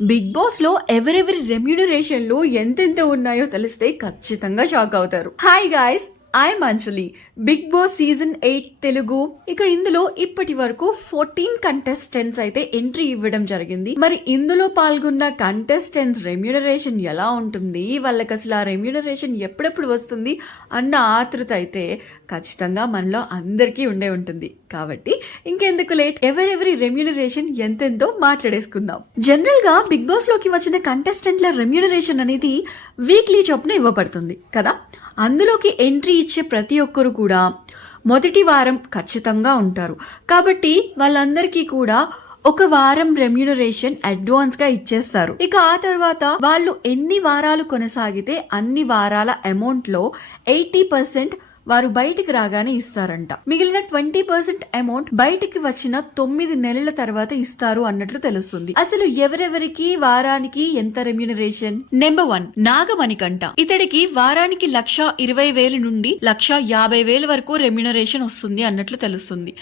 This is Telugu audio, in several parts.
బిగ్ బాస్ లో ఎవరెవరి రెమ్యూనరేషన్ లో ఎంతెంత ఉన్నాయో తెలిస్తే ఖచ్చితంగా షాక్ అవుతారు. హాయ్ గాయ్స్, ఐ మంచలి. Bigg Boss season 8 Telugu. ఇక ఇందులో ఇప్పటి వరకు 14 కంటెస్టెంట్స్ అయితే ఎంట్రీ ఇవ్వడం జరిగింది. మరి ఇందులో పాల్గొన్న కంటెస్టెంట్స్ రెమ్యూనరేషన్ ఎలా ఉంటుంది, వాళ్ళకి అసలు ఆ రెమ్యూనరేషన్ ఎప్పుడెప్పుడు వస్తుంది అన్న ఆతృత అయితే ఖచ్చితంగా మనలో అందరికీ ఉండే ఉంటుంది. కాబట్టి ఇంకెందుకు లేట్, ఎవరెవరి రెమ్యూనరేషన్ ఎంతెంతో మాట్లాడేసుకుందాం. జనరల్ గా బిగ్ బాస్ లోకి వచ్చిన కంటెస్టెంట్ల రెమ్యూనరేషన్ అనేది వీక్లీ చొప్పున ఇవ్వబడుతుంది కదా. అందులోకి ఎంట్రీ ఇచ్చే ప్రతి ఒక్కరు కూడా మొదటి వారం ఖచ్చితంగా ఉంటారు. కాబట్టి వాళ్ళందరికీ కూడా ఒక వారం రెమ్యూనరేషన్ అడ్వాన్స్ గా ఇచ్చేస్తారు. ఇక ఆ తర్వాత వాళ్ళు ఎన్ని వారాలు కొనసాగితే అన్ని వారాల అమౌంట్ లో 80% వారు బయటికి రాగానే ఇస్తారంట. మిగిలిన 20% అమౌంట్ బయటికి వచ్చిన 9 నెలల తర్వాత ఇస్తారు అన్నట్లు తెలుస్తుంది. అసలు ఎవరెవరికి వారానికి ఎంత రెమ్యూనరేషన్? నెంబర్ 1 నాగమణికంట. ఇతడికి వారానికి 1,20,000 నుండి 1,50,000 వరకు రెమ్యూనరేషన్ వస్తుంది అన్నట్లు తెలుస్తుంది.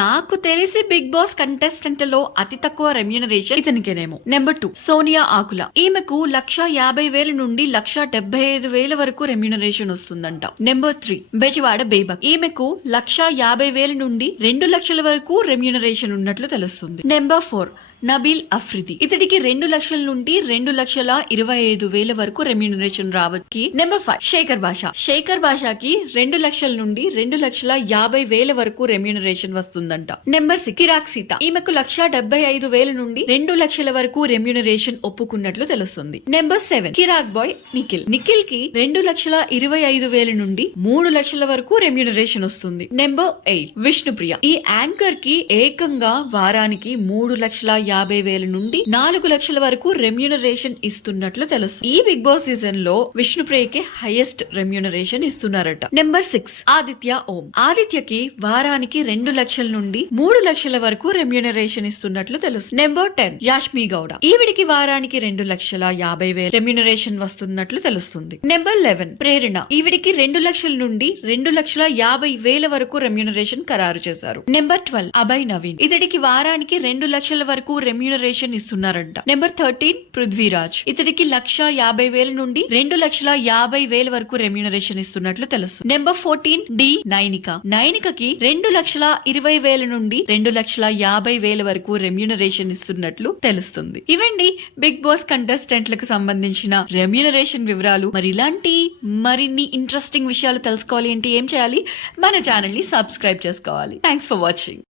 నాకు తెలిసి బిగ్ బాస్ కంటెస్టెంట్ లో అతి తక్కువ రెమ్యూనరేషన్ ఇతనికేనేమో. నెంబర్ 2 సోనియా ఆకుల. ఈమెకు 1,50,000 నుండి 1,75,000 వరకు రెమ్యూనరేషన్ వస్తుందంట. నెంబర్ 3 బెజవాడ బేబక్. ఈమెకు 1,50,000 నుండి 2 లక్షల వరకు రెమ్యూనరేషన్ ఉన్నట్లు తెలుస్తుంది. నెంబర్ 4 నబీల్ అఫ్రిది. ఇతడికి 2 లక్షల నుండి 2,25,000 వరకు రెమ్యూనరేషన్ రావచ్చు. నెంబర్ 5 శేఖర్ భాష. శేఖర్ భాషకి 2 లక్షల నుండి 2,50,000 వరకు రెమ్యూనరేషన్ వస్తుందంట. నెంబర్ 6 కిరాక్ సీత. ఈమెకు 1,75,000 నుండి 2 లక్షల వరకు రెమ్యూనరేషన్ ఒప్పుకున్నట్లు తెలుస్తుంది. నెంబర్ 7 కిరాక్ బాయ్ నిఖిల్. నిఖిల్ కి 2,25,000 నుండి 3 లక్షల వరకు రెమ్యూనరేషన్ వస్తుంది. నెంబర్ 8 విష్ణుప్రియ. ఈ యాంకర్ కి ఏకంగా వారానికి 3,50,000 నుండి 4 లక్షల వరకు రెమ్యూనరేషన్ ఇస్తున్నట్లు తెలుసు. ఈ బిగ్ బాస్ సీజన్ లో విష్ణుప్రియకి హైయెస్ట్ రెమ్యూనరేషన్ ఇస్తున్నారట. నెంబర్ 6 ఆదిత్య ఓం. ఆదిత్యకి వారానికి 2 లక్షల నుండి 3 లక్షల వరకు రెమ్యూనరేషన్ ఇస్తున్నట్లు తెలుసు. నెంబర్ 10 యాష్మి గౌడ. ఈవిడికి వారానికి 2,50,000 రెమ్యూనరేషన్ వస్తున్నట్లు తెలుస్తుంది. నెంబర్ 11 ప్రేరణ. ఈవిడికి 2 లక్షల నుండి 2,50,000 వరకు రెమ్యూనరేషన్ ఖరారు చేశారు. నెంబర్ 12 అభయ్ నవీన్. ఇతడికి వారానికి 2 లక్షల వరకు రెమ్యూనరేషన్ ఇస్తున్నారంట. నెంబర్ 13 పృథ్వీరాజ్. ఇతడికి 1,50,000 నుండి 2,50,000 వరకు రెమ్యూనరేషన్ ఇస్తున్నట్లు తెలుస్తుంది. Number 14 D Nainika. నైనికకి 2,20,000 నుండి 2,50,000 వరకు రెమ్యూనరేషన్ ఇస్తున్నట్లు తెలుస్తుంది. ఇవండి బిగ్ బాస్ కంటెస్టెంట్లకు సంబంధించిన రెమ్యూనరేషన్ వివరాలు. మరి ఇలాంటి మరిన్ని ఇంట్రెస్టింగ్ విషయాలు తెలుసుకోవాలి అంటే ఏం చేయాలి? మన ఛానల్ ని సబ్స్క్రైబ్ చేసుకోవాలి. Thanks for watching.